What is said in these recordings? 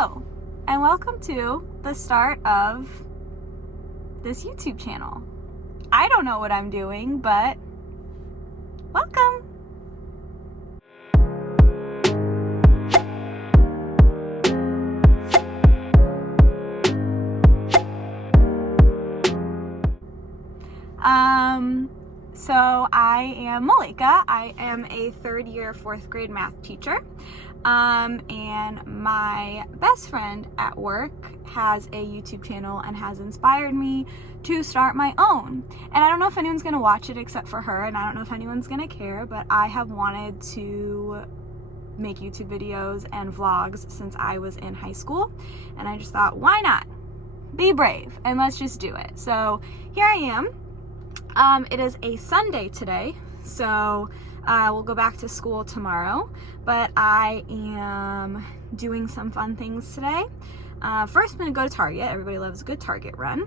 Hello, and welcome to the start of this YouTube channel. I don't know what I'm doing, but welcome. So I am Malika. I am a third year, fourth grade math teacher. And my best friend at work has a YouTube channel and has inspired me to start my own. And I don't know if anyone's gonna watch it except for her, and I don't know if anyone's gonna care, but I have wanted to make YouTube videos and vlogs since I was in high school. And I just thought, why not? Be brave and let's just do it. So here I am. It is a Sunday today, so we'll go back to school tomorrow, but I am doing some fun things today. First, I'm going to go to Target. Everybody loves a good Target run.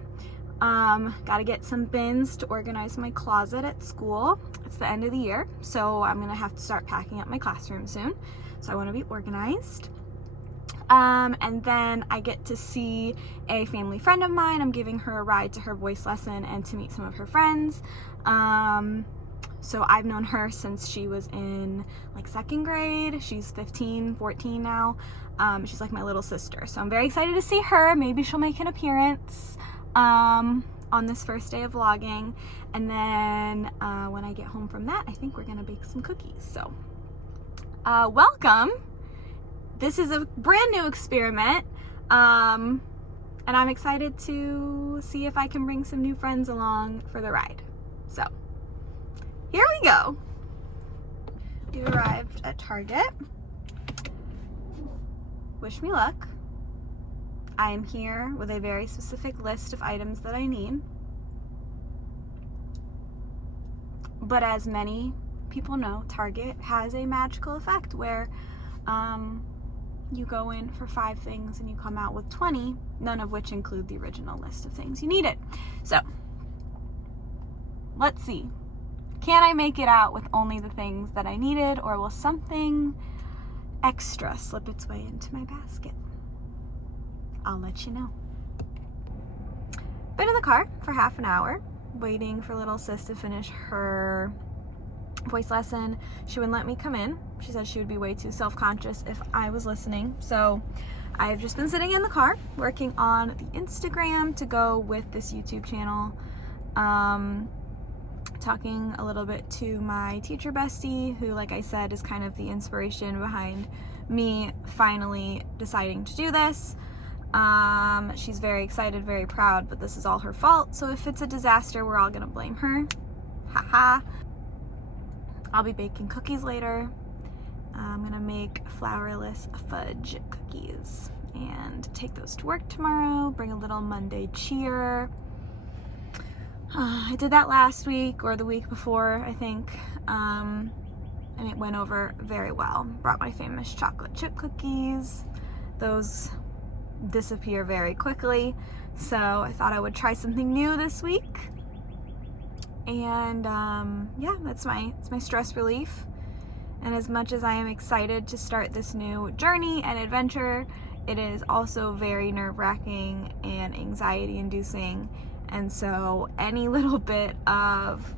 Got to get some bins to organize my closet at school. It's the end of the year, so I'm going to have to start packing up my classroom soon, so I want to be organized. And then I get to see a family friend of mine. I'm giving her a ride to her voice lesson and to meet some of her friends. So I've known her since she was in like second grade. She's 15, 14 now. She's like my little sister. So I'm very excited to see her. Maybe she'll make an appearance on this first day of vlogging. And then when I get home from that, I think we're gonna bake some cookies. So welcome. This is a brand new experiment, and I'm excited to see if I can bring some new friends along for the ride. So, here we go. We arrived at Target. Wish me luck. I am here with a very specific list of items that I need. But as many people know, Target has a magical effect where you go in for 5 things and you come out with 20, none of which include the original list of things you needed. So, let's see. Can I make it out with only the things that I needed, or will something extra slip its way into my basket? I'll let you know. Been in the car for half an hour, waiting for little sis to finish her voice lesson. She wouldn't let me come in. She said she would be way too self-conscious if I was listening. So I've just been sitting in the car working on the Instagram to go with this YouTube channel, talking a little bit to my teacher bestie, who, like I said, is kind of the inspiration behind me finally deciding to do this. She's very excited, very proud, but this is all her fault. So if it's a disaster, we're all gonna blame her. Haha. I'll be baking cookies later. I'm gonna make flourless fudge cookies and take those to work tomorrow, bring a little Monday cheer. I did that last week or the week before, I think, and it went over very well. Brought my famous chocolate chip cookies. Those disappear very quickly, so I thought I would try something new this week. And yeah, it's my stress relief. And as much as I am excited to start this new journey and adventure, it is also very nerve-wracking and anxiety-inducing. And so any little bit of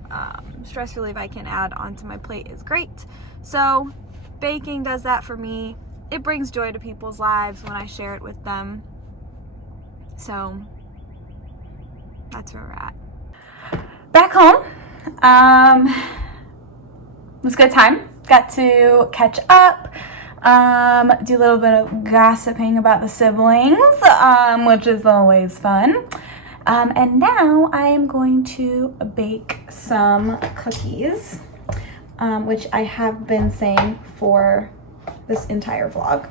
stress relief I can add onto my plate is great. So baking does that for me. It brings joy to people's lives when I share it with them. So that's where we're at. Back home, it was a good time. Got to catch up, do a little bit of gossiping about the siblings, which is always fun. And now I am going to bake some cookies, which I have been saying for this entire vlog.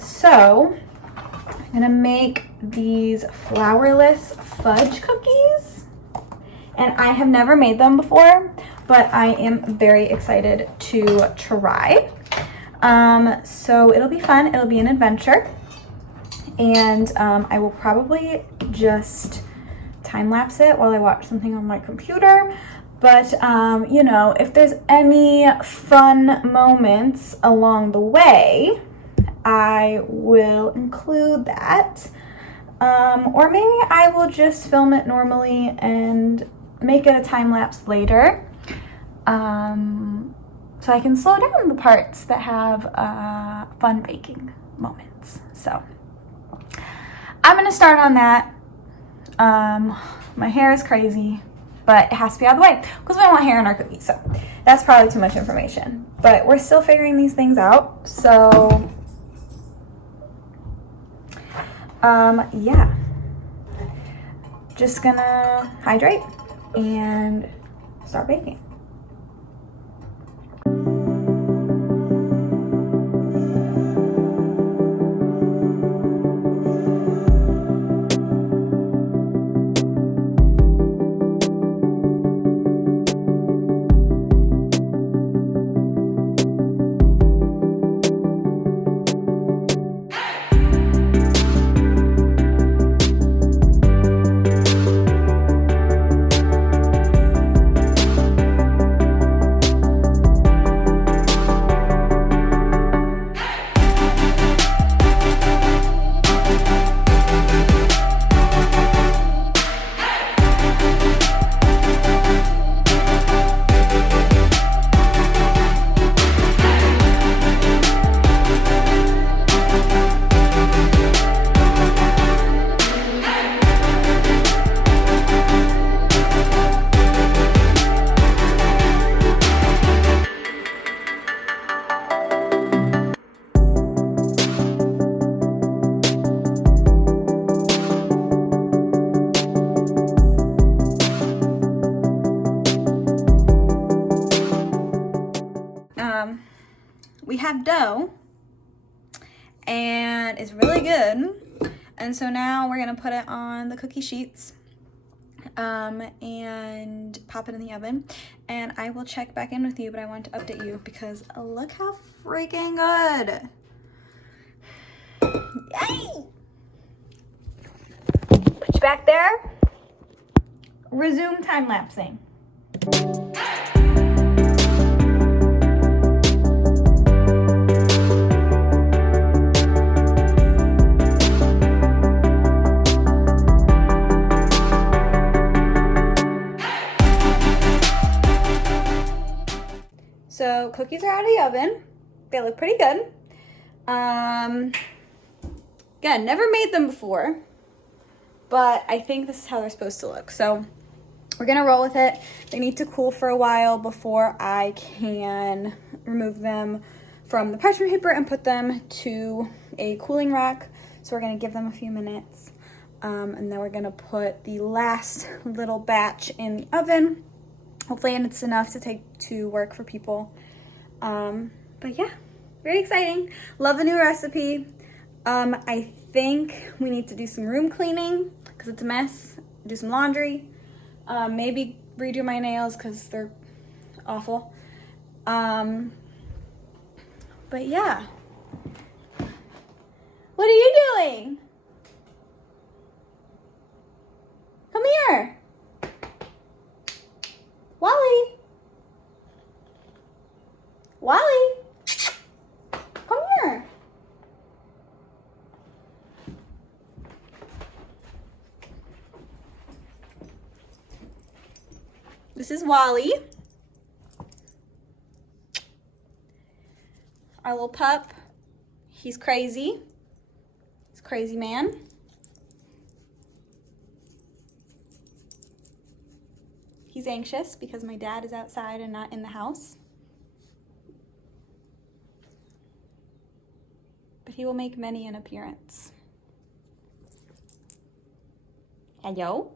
So I'm gonna make these flourless fudge cookies. And I have never made them before, but I am very excited to try. So it'll be fun. It'll be an adventure. And I will probably just time-lapse it while I watch something on my computer. But, you know, if there's any fun moments along the way, I will include that. Or maybe I will just film it normally and make it a time lapse later. So I can slow down the parts that have fun baking moments. So I'm gonna start on that. My hair is crazy, but it has to be out of the way because we don't want hair in our cookies. So that's probably too much information, but we're still figuring these things out. So yeah, just gonna hydrate and start baking. We have dough and it's really good, and so now we're gonna put it on the cookie sheets and pop it in the oven, and I will check back in with you, but I want to update you because look how freaking good. Yay! Put you back there. Resume time lapsing. So cookies are out of the oven. They look pretty good. Again, never made them before, but I think this is how they're supposed to look. So we're gonna roll with it. They need to cool for a while before I can remove them from the parchment paper and put them to a cooling rack. So we're gonna give them a few minutes, and then we're gonna put the last little batch in the oven. Hopefully, and it's enough to take to work for people. But yeah, very exciting. Love the new recipe. I think we need to do some room cleaning because it's a mess. Do some laundry. Maybe redo my nails because they're awful. But yeah. What are you doing? Come here. Wally. Wally. Come here. This is Wally. Our little pup. He's crazy. He's a crazy man. He's anxious because my dad is outside and not in the house. But he will make many an appearance. Hello?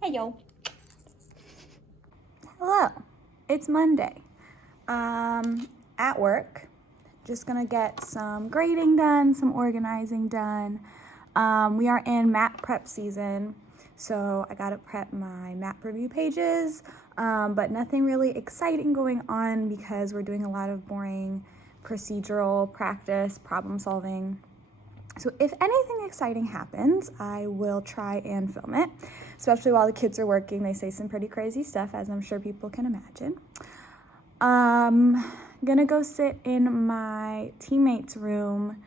Hello. Hello. It's Monday. At work. Just gonna get some grading done, some organizing done. We are in map prep season. So I gotta prep my map review pages, but nothing really exciting going on because we're doing a lot of boring procedural practice, problem solving. So if anything exciting happens, I will try and film it, especially while the kids are working. They say some pretty crazy stuff, as I'm sure people can imagine. Gonna go sit in my teammate's room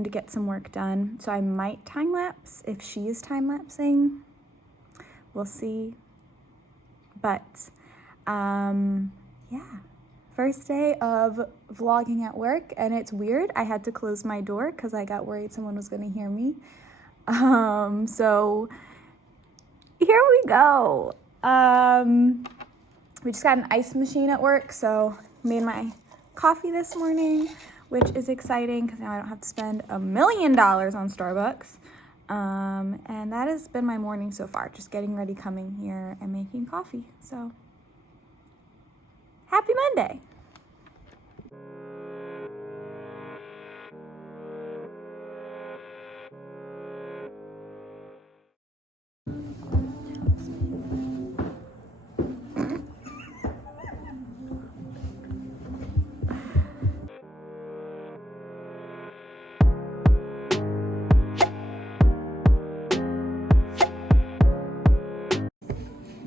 trying to get some work done. So I might time lapse if she is time lapsing. We'll see. But yeah, first day of vlogging at work, and it's weird. I had to close my door because I got worried someone was going to hear me. So here we go. We just got an ice machine at work, so made my coffee this morning, which is exciting because now I don't have to spend $1 million on Starbucks. And that has been my morning so far, just getting ready, coming here and making coffee. So happy Monday.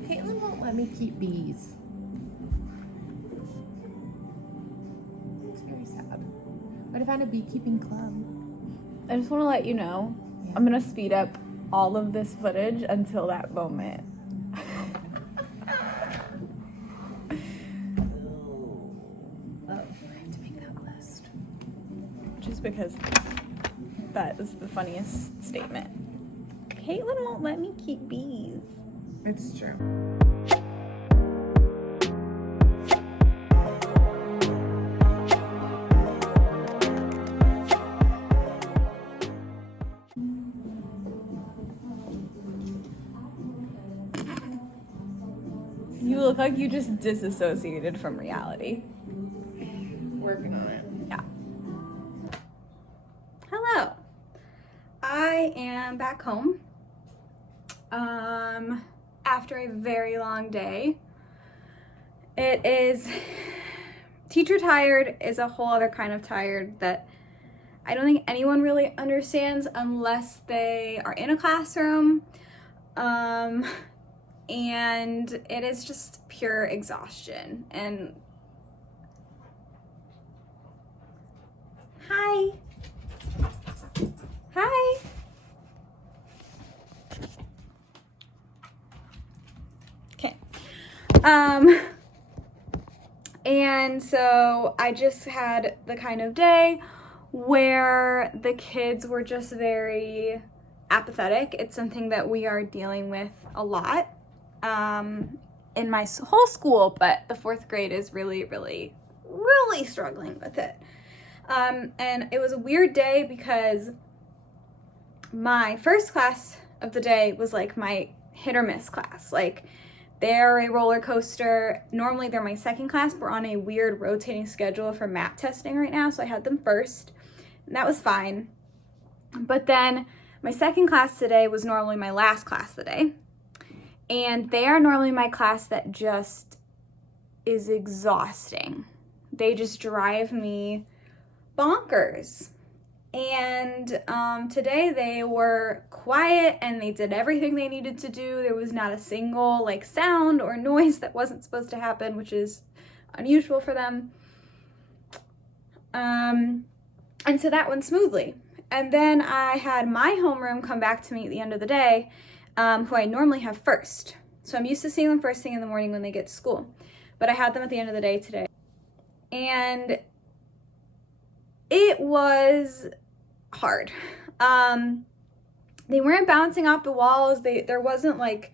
Caitlin won't let me keep bees. It's very sad. What if I had a beekeeping club? I just want to let you know, I'm going to speed up all of this footage until that moment. I have to make that list. Just because that is the funniest statement. Caitlin won't let me keep bees. It's true. You look like you just disassociated from reality. Working on it. Yeah. Hello. I am back home. After a very long day. It is teacher tired is a whole other kind of tired that I don't think anyone really understands unless they are in a classroom. And it is just pure exhaustion. And hi. Hi. Okay. And so I just had the kind of day where the kids were just very apathetic. It's something that we are dealing with a lot in my whole school, but the 4th grade is really, really, really struggling with it. And it was a weird day because my first class of the day was like my hit or miss class. Like, they're a roller coaster. Normally they're my second class, but we're on a weird rotating schedule for MAP testing right now, so I had them first, and that was fine. But then my second class today was normally my last class of the day, and they are normally my class that just is exhausting. They just drive me bonkers. And today they were quiet and they did everything they needed to do. There was not a single like sound or noise that wasn't supposed to happen, which is unusual for them. And so that went smoothly. And then I had my homeroom come back to me at the end of the day, who I normally have first. So I'm used to seeing them first thing in the morning when they get to school. But I had them at the end of the day today. And it was hard. They weren't bouncing off the walls. There wasn't like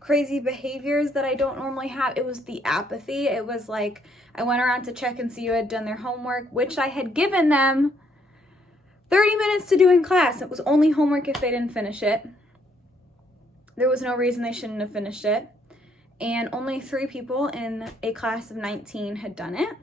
crazy behaviors that I don't normally have. It was the apathy. It was like I went around to check and see who had done their homework, which I had given them 30 minutes to do in class. It was only homework if they didn't finish it. There was no reason they shouldn't have finished it. And only 3 people in a class of 19 had done it.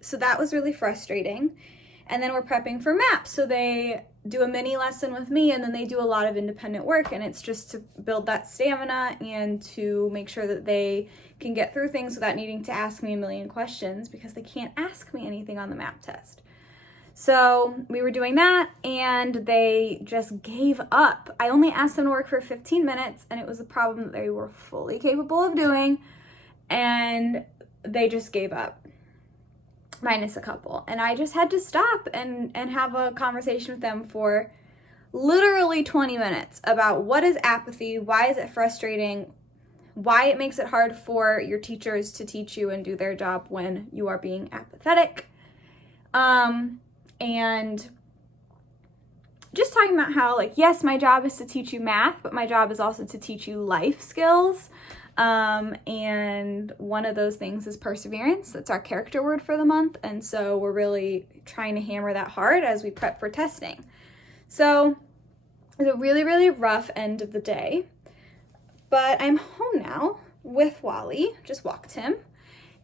So that was really frustrating. And then we're prepping for MAP. So they do a mini lesson with me, and then they do a lot of independent work, and it's just to build that stamina and to make sure that they can get through things without needing to ask me a million questions, because they can't ask me anything on the MAP test. So we were doing that, and they just gave up. I only asked them to work for 15 minutes, and it was a problem that they were fully capable of doing, and they just gave up. minus a couple. And I just had to stop and have a conversation with them for literally 20 minutes about what is apathy, why is it frustrating, why it makes it hard for your teachers to teach you and do their job when you are being apathetic. And just talking about how, like, yes, my job is to teach you math, but my job is also to teach you life skills. And one of those things is perseverance. That's our character word for the month. And so we're really trying to hammer that hard as we prep for testing. So it's a really, really rough end of the day, but I'm home now with Wally, just walked him.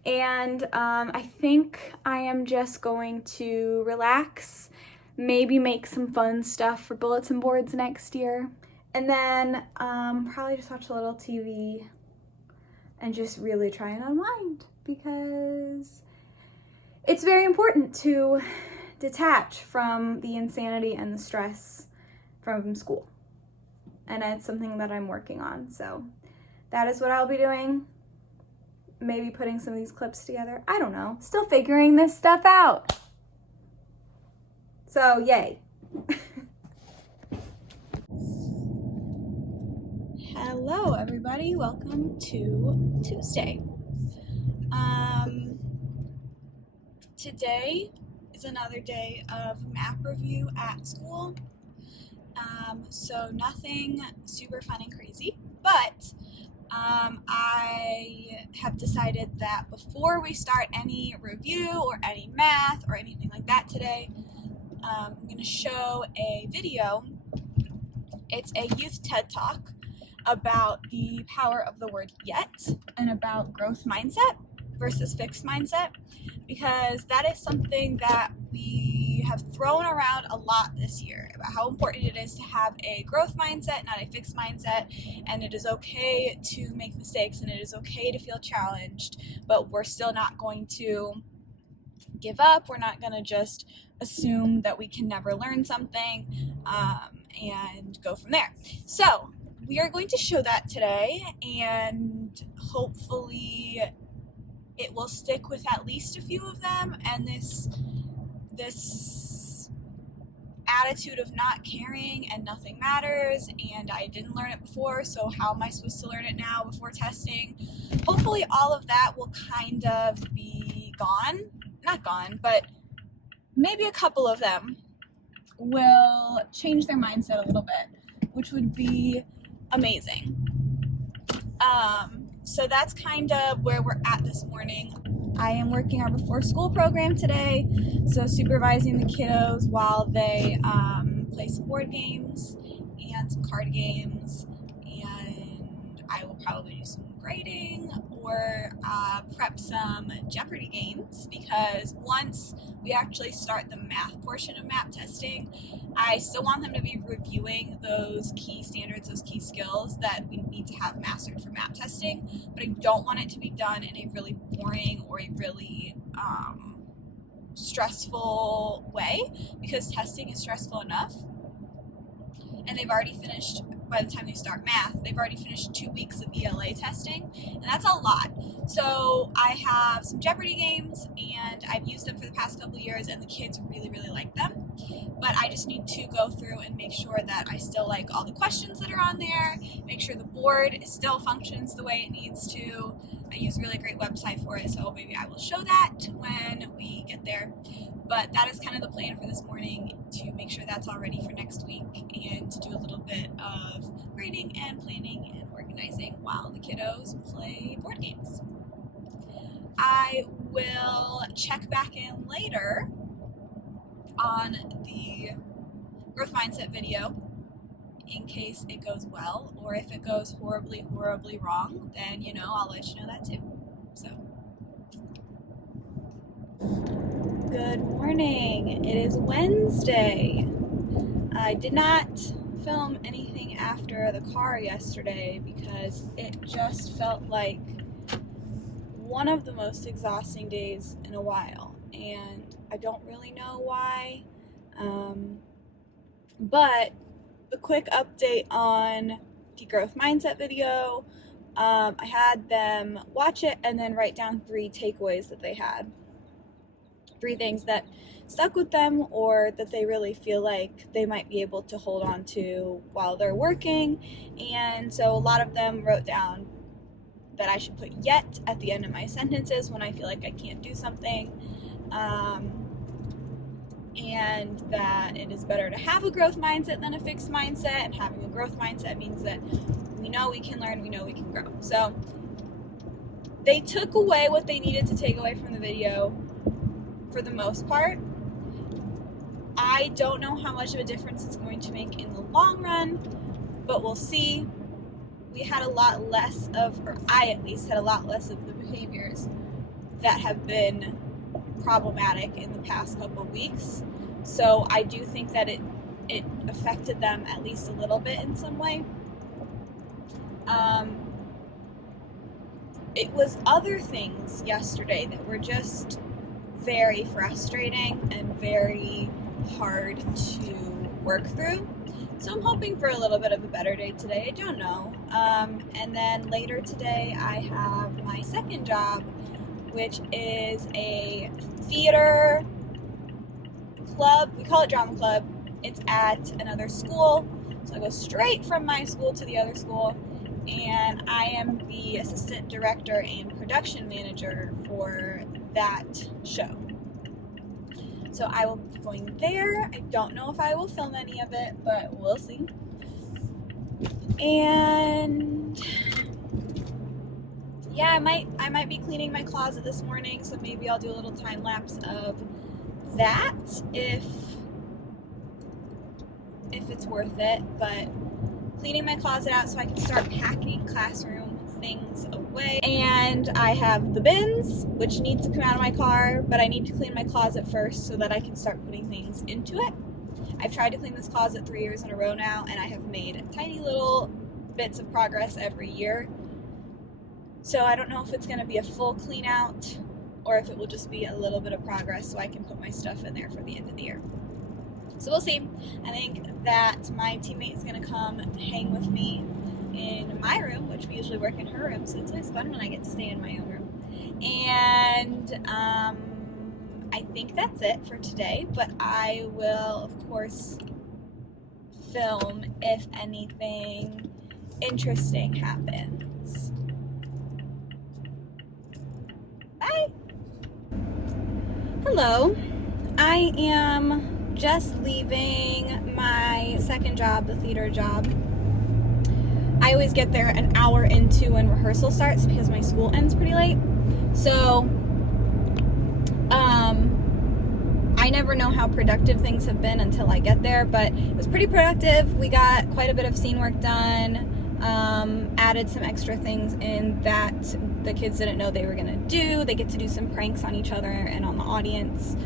And I think I am just going to relax, maybe make some fun stuff for bulletin boards next year, and then probably just watch a little TV and just really try and unwind, because it's very important to detach from the insanity and the stress from school. And it's something that I'm working on. So that is what I'll be doing. Maybe putting some of these clips together. I don't know. Still figuring this stuff out. So yay. Hello everybody, welcome to Tuesday. Today is another day of map review at school. So nothing super fun and crazy, but I have decided that before we start any review or any math or anything like that today, I'm going to show a video. It's a youth TED Talk about the power of the word yet and about growth mindset versus fixed mindset, because that is something that we have thrown around a lot this year about how important it is to have a growth mindset, not a fixed mindset, and it is okay to make mistakes and it is okay to feel challenged, but we're still not going to give up. We're not going to just assume that we can never learn something and go from there. So we are going to show that today, and hopefully it will stick with at least a few of them, and this attitude of not caring and nothing matters, and I didn't learn it before, so how am I supposed to learn it now before testing? Hopefully all of that will kind of be gone. Not gone, but maybe a couple of them will change their mindset a little bit, which would be amazing. So that's kind of where we're at this morning. I am working our before school program today, so supervising the kiddos while they play some board games and some card games, and I will probably do some grading or prep some Jeopardy games, because once we actually start the math portion of map testing, I still want them to be reviewing those key standards, those key skills that we need to have mastered for map testing, but I don't want it to be done in a really boring or a really stressful way, because testing is stressful enough, and they've already finished, by the time they start math, they've already finished 2 weeks of ELA testing, and that's a lot. So I have some Jeopardy games, and I've used them for the past couple years, and the kids really, really like them. But I just need to go through and make sure that I still like all the questions that are on there, make sure the board still functions the way it needs to. I use a really great website for it, so maybe I will show that when we get there. But that is kind of the plan for this morning, to make sure that's all ready for next week, and to do a little bit of grading and planning and organizing while the kiddos play board games. I will check back in later on the growth mindset video in case it goes well, or if it goes horribly, horribly wrong, then, I'll let you know that too. So, good morning. It is Wednesday. I did not film anything after the car yesterday because it just felt like one of the most exhausting days in a while, and I don't really know why, but a quick update on the growth mindset video. I had them watch it and then write down 3 takeaways that they had. 3 things that stuck with them or that they really feel like they might be able to hold on to while they're working. And so a lot of them wrote down that I should put yet at the end of my sentences when I feel like I can't do something. And that it is better to have a growth mindset than a fixed mindset. And having a growth mindset means that we know we can learn, we know we can grow. So they took away what they needed to take away from the video for the most part. I don't know how much of a difference it's going to make in the long run, but we'll see. We had a lot less of, or I at least had a lot less of the behaviors that have been problematic in the past couple of weeks. So I do think that it affected them at least a little bit in some way. It was other things yesterday that were just very frustrating and very hard to work through. So I'm hoping for a little bit of a better day today. I don't know. And then later today I have my second job, which is a theater club. We call it drama club. It's at another school. So I go straight from my school to the other school. And I am the assistant director and production manager for that show. So I will be going there. I don't know if I will film any of it, but we'll see. And yeah, I might be cleaning my closet this morning, so maybe I'll do a little time lapse of that if it's worth it. But cleaning my closet out so I can start packing classroom things away. And I have the bins, which need to come out of my car, but I need to clean my closet first so that I can start putting things into it. I've tried to clean this closet 3 years in a row now, and I have made tiny little bits of progress every year. So I don't know if it's going to be a full clean out or if it will just be a little bit of progress so I can put my stuff in there for the end of the year. So we'll see. I think that my teammate is going to come hang with me in my room, which we usually work in her room, so it's always fun when I get to stay in my own room. And I think that's it for today, but I will, of course, film if anything interesting happens. Bye! Hello. I am just leaving my second job, the theater job. I always get there an hour into when rehearsal starts because my school ends pretty late. So, I never know how productive things have been until I get there, but it was pretty productive. We got quite a bit of scene work done, added some extra things in that the kids didn't know they were gonna do. They get to do some pranks on each other and on the audience,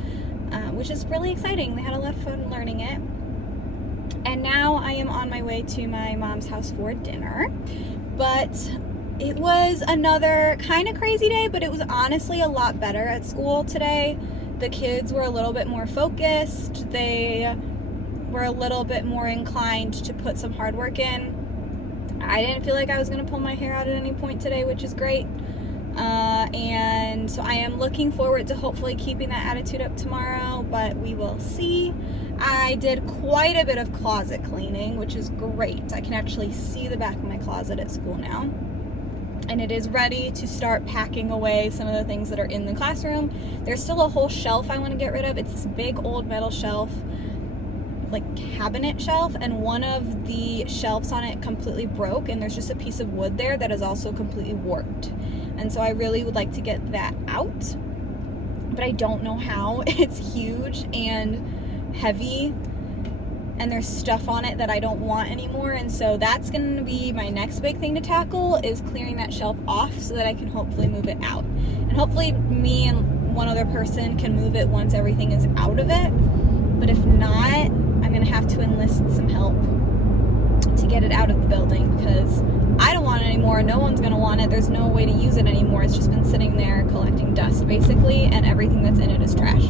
which is really exciting. They had a lot of fun learning it. And now I am on my way to my mom's house for dinner. But it was another kind of crazy day, but it was honestly a lot better at school today. The kids were a little bit more focused. They were a little bit more inclined to put some hard work in. I didn't feel like I was going to pull my hair out at any point today, which is great. And so I am looking forward to hopefully keeping that attitude up tomorrow, but we will see. I did quite a bit of closet cleaning, which is great. I can actually see the back of my closet at school now. And it is ready to start packing away some of the things that are in the classroom. There's still a whole shelf I want to get rid of. It's this big old metal shelf, like cabinet shelf, and one of the shelves on it completely broke, and there's just a piece of wood there that is also completely warped. And so I really would like to get that out, but I don't know how. It's huge and heavy, and there's stuff on it that I don't want anymore, and so that's going to be my next big thing to tackle, is clearing that shelf off so that I can hopefully move it out. And hopefully me and one other person can move it once everything is out of it, but if not, I'm going to have to enlist some help to get it out of the building, because I don't want it anymore. No one's going to want it. There's no way to use it anymore. It's just been sitting there collecting dust, basically, and everything that's in it is trash.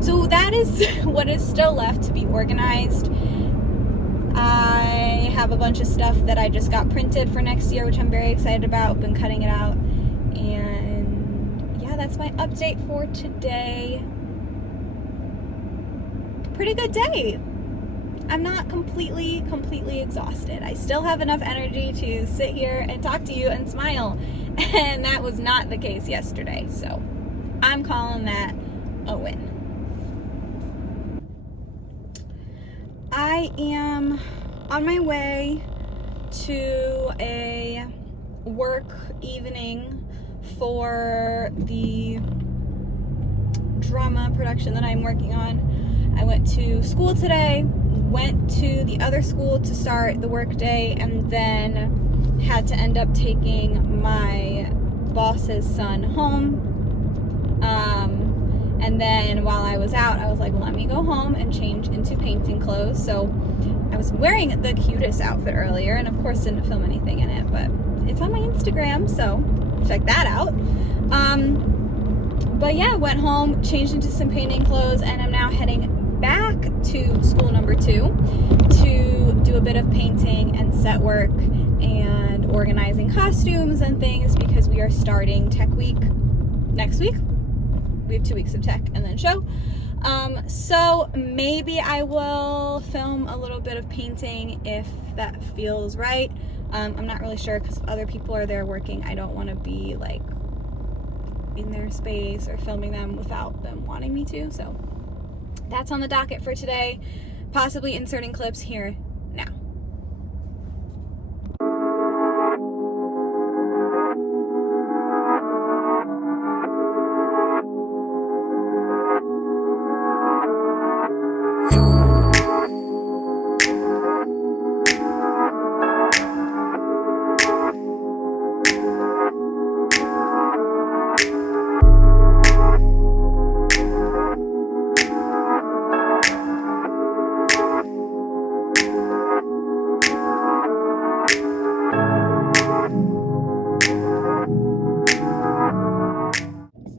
So that is what is still left to be organized. I have a bunch of stuff that I just got printed for next year, which I'm very excited about. Been cutting it out. And yeah, that's my update for today. pretty good day. I'm not completely exhausted. I still have enough energy to sit here and talk to you and smile. And that was not the case yesterday. So I'm calling that a win. I am on my way to a work evening for the drama production that I'm working on. I went to school today, went to the other school to start the work day, and then had to end up taking my boss's son home. And then while I was out, I was like, well, let me go home and change into painting clothes. So I was wearing the cutest outfit earlier, and of course didn't film anything in it, but it's on my Instagram, so check that out. But yeah, went home, changed into some painting clothes, and I'm now heading back to school number 2 to do a bit of painting and set work and organizing costumes and things, because we are starting Tech Week next week. We have 2 weeks of tech and then show. So maybe I will film a little bit of painting if that feels right. I'm not really sure, because if other people are there working, I don't want to be like in their space or filming them without them wanting me to. So that's on the docket for today. Possibly inserting clips here now.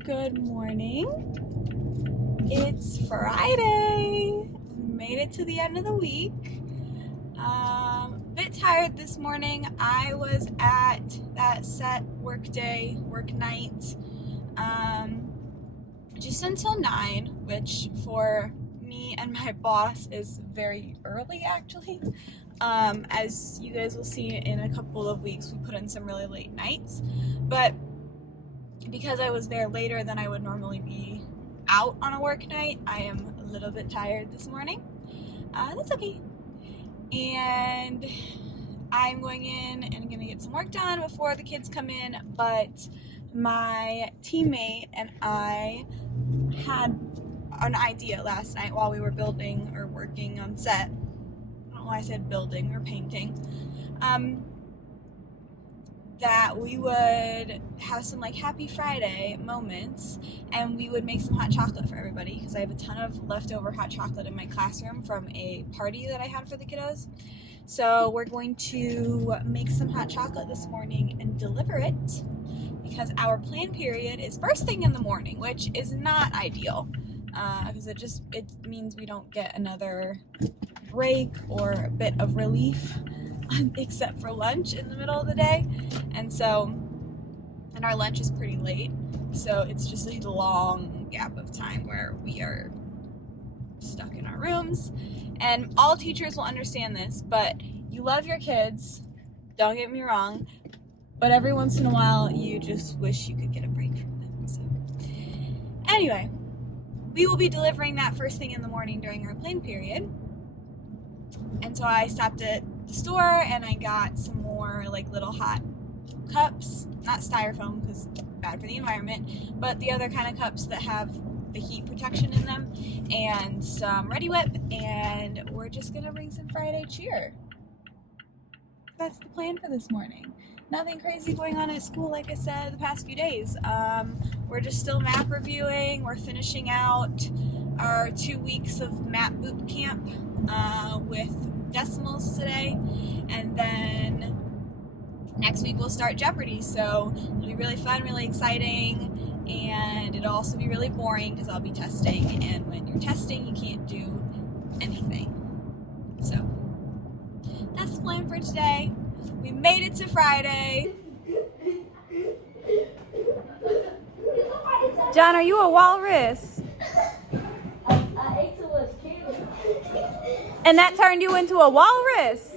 Good morning. It's Friday. Made it to the end of the week. Bit tired this morning. I was at that set work night, just until 9, which for me and my boss is very early actually. As you guys will see in a couple of weeks, we put in some really late nights, but because I was there later than I would normally be out on a work night, I am a little bit tired this morning. That's okay. And I'm going in and I'm going to get some work done before the kids come in, but my teammate and I had an idea last night while we were building or working on set. I don't know why I said building or painting. That we would have some like Happy Friday moments, and we would make some hot chocolate for everybody, because I have a ton of leftover hot chocolate in my classroom from a party that I had for the kiddos. So we're going to make some hot chocolate this morning and deliver it, because our plan period is first thing in the morning, which is not ideal, because it means we don't get another break or a bit of relief except for lunch in the middle of the day. And our lunch is pretty late, so it's just a long gap of time where we are stuck in our rooms. And all teachers will understand this, but you love your kids, don't get me wrong, but every once in a while you just wish you could get a break from them. So anyway, we will be delivering that first thing in the morning during our plan period. And so I stopped at the store and I got some more like little hot cups, not styrofoam because bad for the environment, but the other kind of cups that have the heat protection in them, and some Ready Whip, and we're just gonna bring some Friday cheer. That's the plan for this morning. Nothing crazy going on at school, like I said, the past few days. We're just still map reviewing. We're finishing out our 2 weeks of map boot camp with decimals today, and then next week we'll start Jeopardy, so it'll be really fun, really exciting, and it'll also be really boring because I'll be testing, and when you're testing you can't do anything. So that's the plan for today. We made it to Friday. John, are you a walrus? I ate too much candy. And that turned you into a walrus.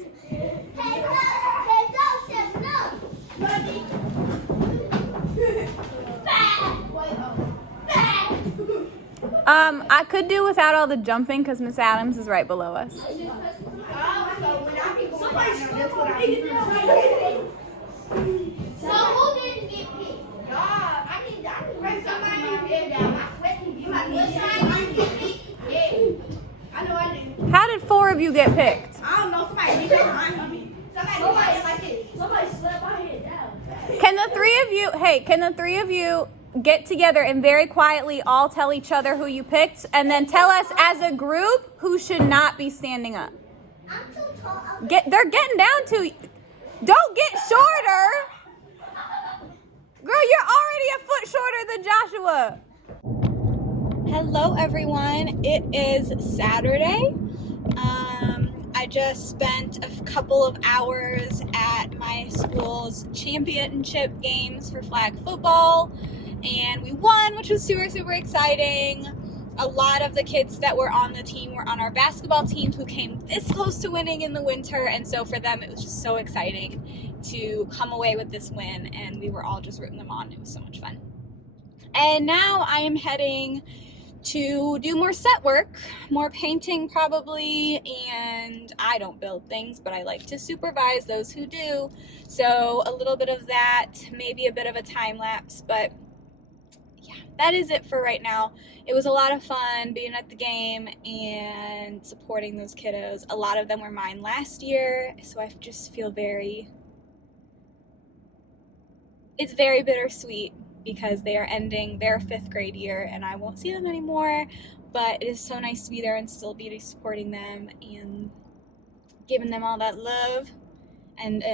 I could do without all the jumping because Miss Adams is right below us. How did 4 of you get picked? I don't know. Somebody did it behind me. Somebody like this. Somebody slapped my head down. Can the 3 of you get together and very quietly all tell each other who you picked, and then tell us as a group who should not be standing up? I'm too tall. They're getting down to you. Don't get shorter. Girl, you're already a foot shorter than Joshua. Hello, everyone. It is Saturday. I just spent a couple of hours at my school's championship games for flag football, and we won, which was super, super exciting. A lot of the kids that were on the team were on our basketball team who came this close to winning in the winter, and so for them it was just so exciting to come away with this win, and we were all just rooting them on. It was so much fun. And now I am heading to do more set work, more painting probably, and I don't build things, but I like to supervise those who do. So a little bit of that, maybe a bit of a time lapse, but yeah, that is it for right now. It was a lot of fun being at the game and supporting those kiddos. A lot of them were mine last year, so I just feel it's very bittersweet because they are ending their 5th grade year and I won't see them anymore, but it is so nice to be there and still be supporting them and giving them all that love and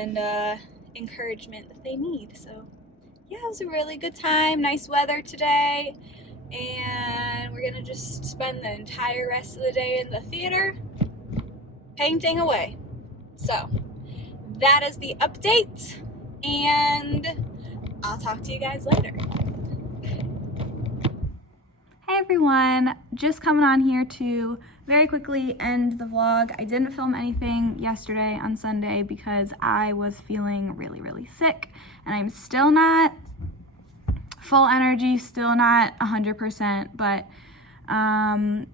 encouragement that they need. So yeah, it was a really good time. Nice weather today, and we're gonna just spend the entire rest of the day in the theater painting away. So that is the update, and I'll talk to you guys later. Hey everyone, just coming on here to very quickly end the vlog. I didn't film anything yesterday on Sunday because I was feeling really, really sick, and I'm still not full energy, still not 100%, but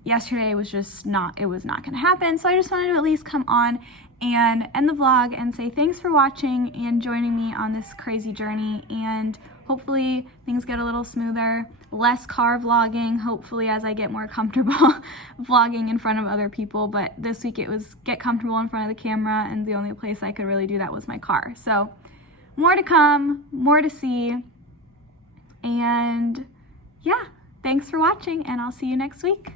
yesterday was just not gonna happen. So I just wanted to at least come on and end the vlog and say thanks for watching and joining me on this crazy journey, and hopefully things get a little smoother, less car vlogging, hopefully, as I get more comfortable vlogging in front of other people. But this week it was get comfortable in front of the camera, and the only place I could really do that was my car. So more to come, more to see, and yeah, thanks for watching, and I'll see you next week.